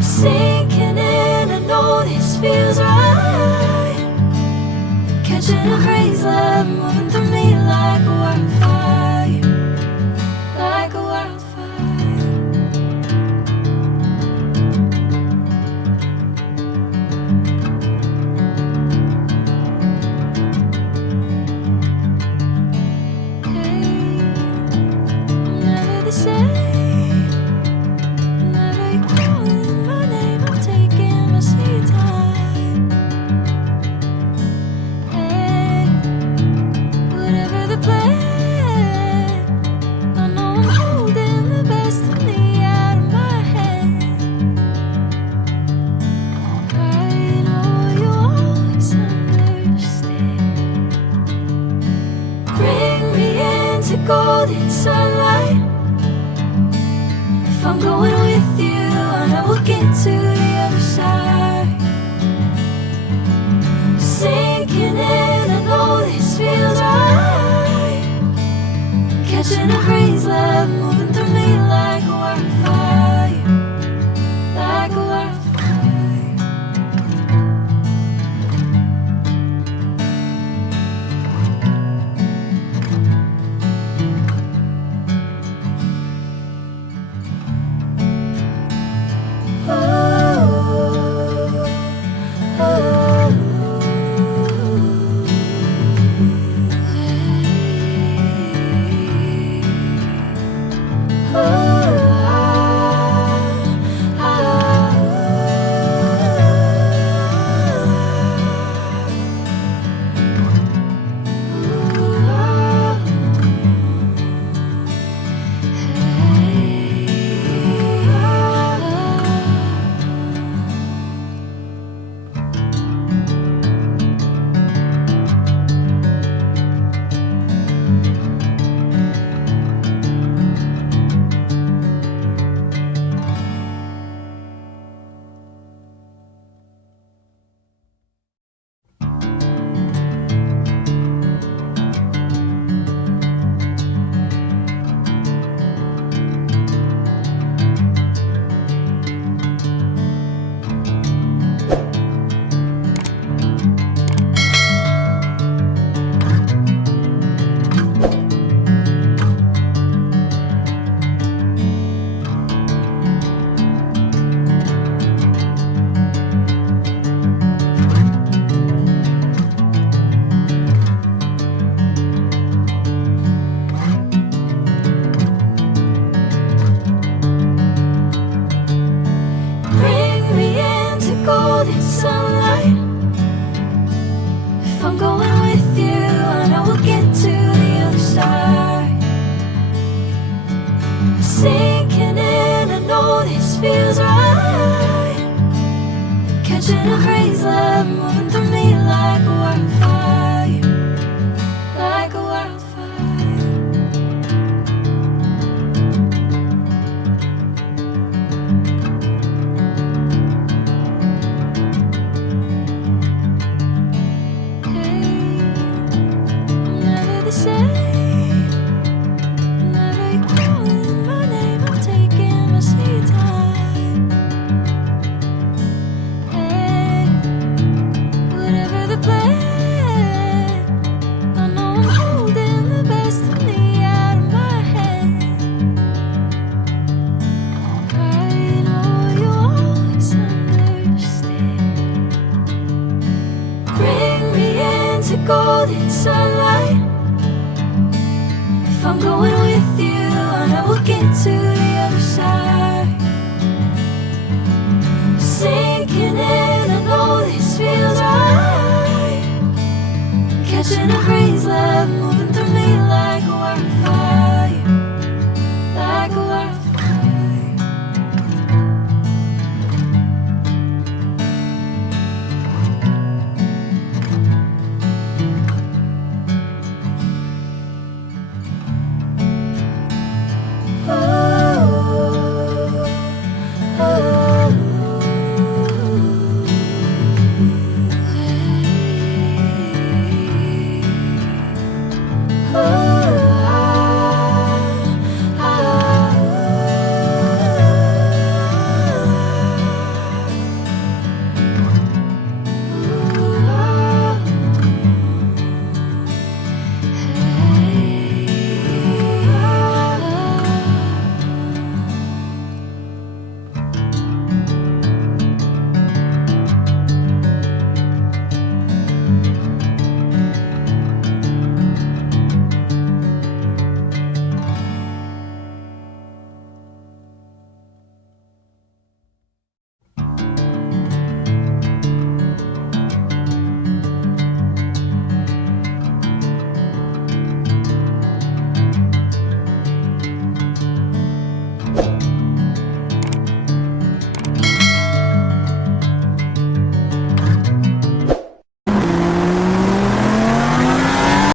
Sinking in, I know this feels right. Catching a crazy love moving through me like a wildfire, like a wildfire. Hey, I'm never the same. Golden sunlight. If I'm going with you, I know we'll get to the other side. Sinking in, I know this feels right. Catching a crazy love moving through me like a wildfire, like a wildfire. Catching a crazy love moving through me like a wildfire, like a wildfire. Hey, I'm never the same. Whenever you're calling my name, I'm taking my sweet time. Golden sunlight. If I'm going with you,